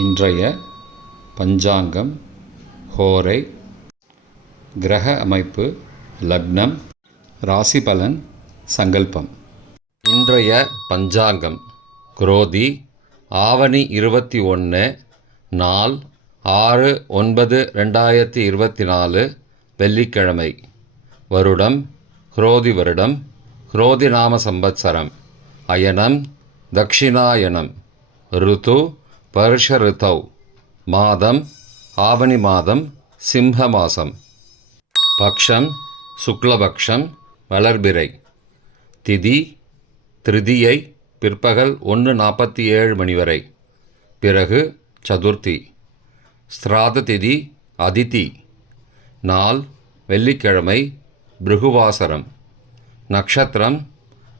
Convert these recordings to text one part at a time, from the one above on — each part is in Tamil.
இன்றைய பஞ்சாங்கம், ஹோரை, கிரக அமைப்பு, லக்னம், ராசி பலன், சங்கல்பம். இன்றைய பஞ்சாங்கம் குரோதி ஆவணி 21 நாள் 6/9/2024 வெள்ளிக்கிழமை. வருடம் குரோதி வருடம், குரோதி நாம சம்பத்சரம். அயனம் தக்ஷிணாயனம். ருது வருஷ ருத்தௌ. மாதம் ஆவணி மாதம், சிம்ம மாதம். பக்ஷம் சுக்லபக்ஷம், வளர்பிறை. திதி திருதியை பிற்பகல் 1:47 மணி வரை, பிறகு சதுர்த்தி. ஸ்ராத திதி அதிதி. நாள் வெள்ளிக்கிழமை, பிருகுவாசரம். நக்ஷத்திரம்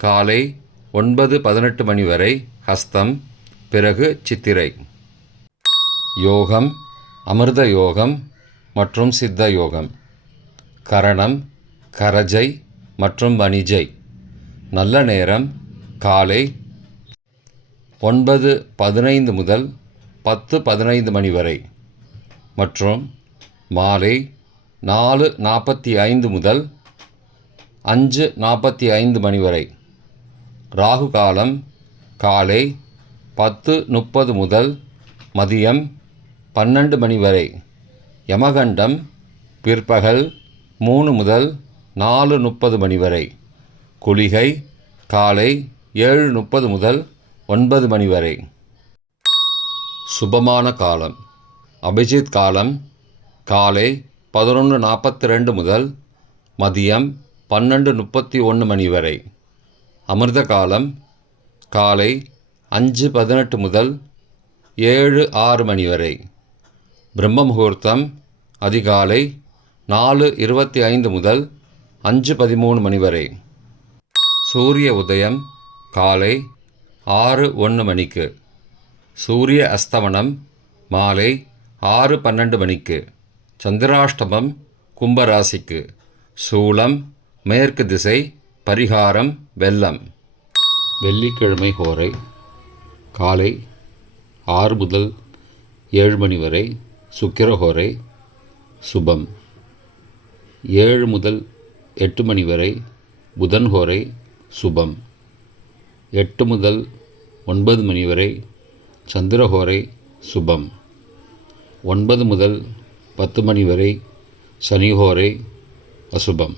காலை 9:18 மணி வரை ஹஸ்தம், பிறகு சித்திரை. யோகம் அமிர்த யோகம் மற்றும் சித்த யோகம். கரணம் கரஜை மற்றும் வணிஜை. நல்ல நேரம் காலை 9:15 முதல் 10:15 மணி வரை மற்றும் மாலை 4:45 முதல் 5:45 மணி வரை. ராகு காலம் காலை 10:30 முதல் மதியம் 12 மணி வரை. யமகண்டம் பிற்பகல் 3 முதல் 4:30 மணி வரை. குளிகை காலை 7:30 முதல் 9 மணி வரை. சுபமான காலம் அபிஜித் காலம் காலை 11:42 முதல் மதியம் 12:31 மணி வரை. அமிர்த காலம் காலை 5:18 முதல் 7:06 மணி வரை. பிரம்ம முகூர்த்தம் அதிகாலை 4:25 முதல் 5:13 மணி வரை. சூரிய உதயம் காலை 6:01 மணிக்கு. சூரிய அஸ்தமனம் மாலை 6:12 மணிக்கு. சந்திராஷ்டமம் கும்பராசிக்கு. சூலம் மேற்கு திசை. பரிகாரம் வெல்லம். வெள்ளிக்கிழமை ஹோரை காலை 6 முதல் 7 மணி வரை சுக்கிரஹோரை சுபம். 7 முதல் 8 மணி வரை புதன்ஹோரை சுபம். 8 முதல் 9 மணி வரை சந்திரஹோரை சுபம். 9 முதல் 10 மணி வரை சனிஹோரை அசுபம்.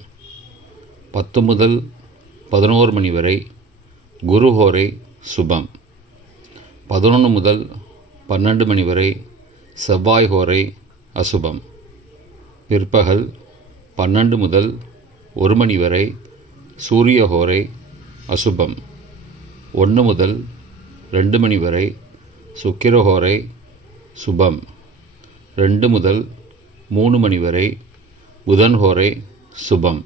10 முதல் 11 மணி வரை குருஹோரை சுபம். 11 முதல் 12 மணி வரை செவ்வாய் ஹோரை அசுபம். பிற்பகல் 12 முதல் 1 மணி வரை சூரிய ஹோரை அசுபம். 1 முதல் 2 மணி வரை சுக்கிரஹோரை சுபம். 2 முதல் 3 மணி வரை புதன்ஹோரை சுபம்.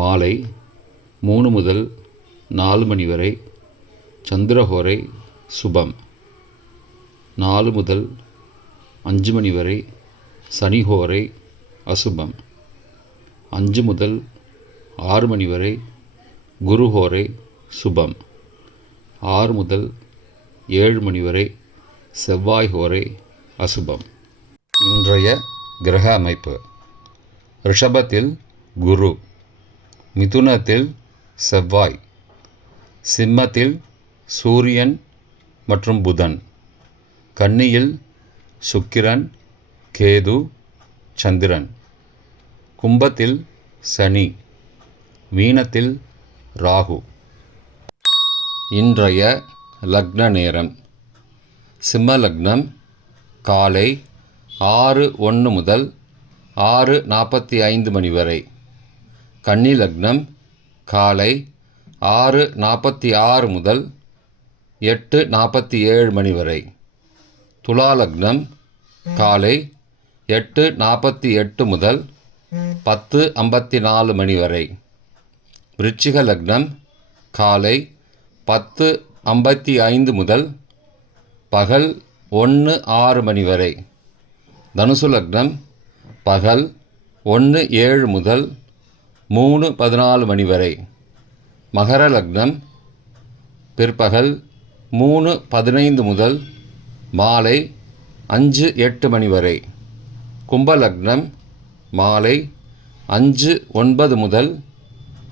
மாலை 3 முதல் 4 மணி வரை சந்திரஹோரை சுபம். 4 முதல் 5 மணி வரை சனிஹோரை அசுபம். 5 முதல் 6 மணி வரை குருஹோரை சுபம். 6 முதல் 7 மணி வரை செவ்வாய் ஹோரை அசுபம். இன்றைய கிரக அமைப்பு. ரிஷபத்தில் குரு, மிதுனத்தில் செவ்வாய், சிம்மத்தில் சூரியன் மற்றும் புதன், கன்னியில் சுக்கிரன், கேது, சந்திரன், கும்பத்தில் சனி, மீனத்தில் ராகு. இன்றைய லக்ன நேரம். சிம்ம லக்னம் காலை 6:01 முதல் 6:45 மணி வரை. கன்னி லக்னம் காலை 6:46 முதல் 8:47 மணி வரை. துலா லக்னம் காலை 8:48 முதல் 10:54 மணி வரை. விருச்சிக லக்னம் காலை 10:55 முதல் பகல் 1:06 மணி வரை. தனுசு லக்னம் பகல் 1:07 முதல் 3:14 மணி வரை. மகர லக்னம் பிற்பகல் 3:15 முதல் மாலை 5-8 மணி வரை. கும்பலக்னம் மாலை 5-9 முதல்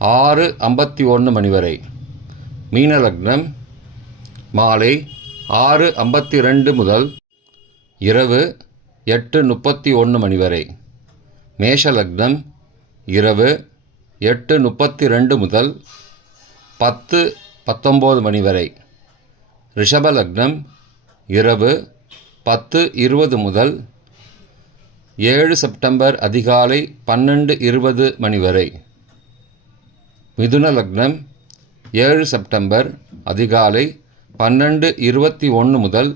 6-51 மணி வரை. மீனலக்னம் மாலை 6:52 முதல் இரவு 8:31 மணி வரை. மேஷலக்னம் இரவு 8:32 முதல் 10:19 மணி வரை. ரிஷபலக்னம் இரவு 10:20 முதல் 7 செப்டம்பர் அதிகாலை 12:20 மணி வரை. மிதுன லக்னம் 7 செப்டம்பர் அதிகாலை 12:21 முதல்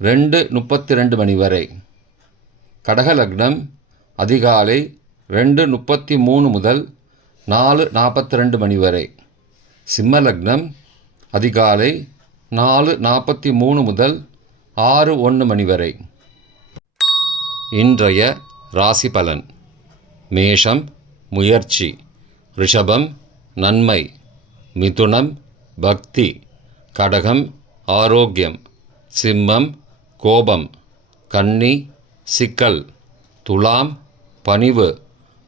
2:32 மணி வரை. கடகலக்னம் அதிகாலை 2:33 முதல் 4:42 மணி வரை. சிம்மலக்னம் அதிகாலை 4:43 முதல் 6:01 மணி வரை. இன்றைய ராசி பலன். மேஷம் முயற்சி, ரிஷபம் நன்மை, மிதுனம் பக்தி, கடகம் ஆரோக்கியம், சிம்மம் கோபம், கன்னி சிக்கல், துலாம் பணிவு,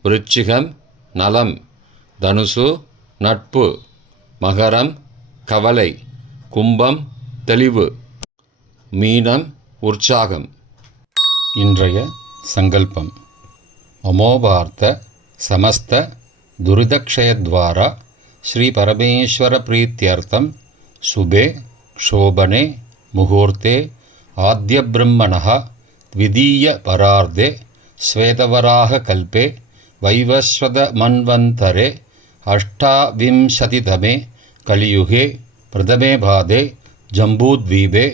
விருச்சிகம் நலம், தனுசு நட்பு, மகரம் கவலை, கும்பம் தெளிவு, மீனம் உற்சாகம். இன்றைய சங்கல்பம். அமோபார்த்த சமஸ்த துரிதக்ஷயத்வாரா ஸ்ரீ பரமேஸ்வர பிரீத்யர்த்தம் சுபே க்ஷோபனே முகூர்த்தே ஆத்ய பிரம்மணः த்விதீய பரார்த்தே ஸ்வேதவராக கல்பே வைவஸ்வத மன்வந்தரே அஷ்டாவிம்சதிதமே கலியுகே பிரதமே பாதே ஜம்பூத்வீபே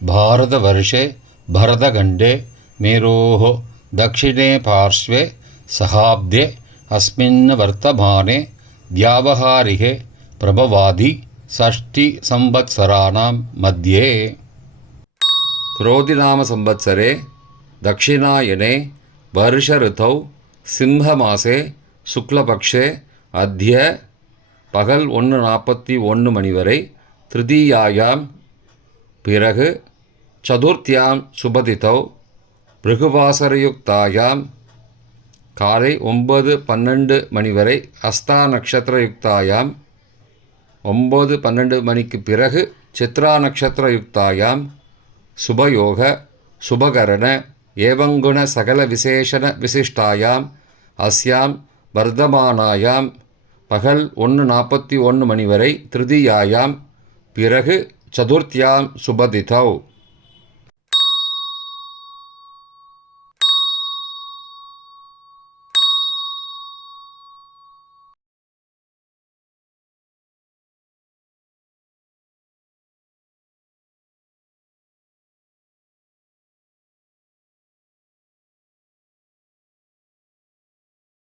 பாரதவர்ஷே பரதகண்டே மேரோः दक्षिणे पार्श्वे सहाब्दे अस्मिन् वर्तमाने व्यावहारिके प्रभवादि षष्टिसंवत्सराणां मध्ये. क्रोधिनाम संवत्सरे दक्षिणायने वर्ष ऋतौ सिंहमासे शुक्लपक्षे अद्य पगल 1:41 மணி வரை. திருதியாயாம் பிறகு சதுர்த்தியாம் சுபதிதௌ பிருகுவாசரயுக்தாயாம் காலை 9:12 மணி வரை. அஸ்தா நக்ஷத்திரயுக்தாயாம் 9:12 மணிக்கு பிறகு சித்ரா நக்ஷத்திரயுக்தாயாம் சுபயோக சுபகரண ஏவங்குண சகல விசேஷண விசிஷ்டாயாம் அஸ்யாம் வர்தமானாயாம் பகல் 1:41 மணி வரை. திருதியாயாம் பிறகு சதுர்த்தியாம் சுபதிதௌ.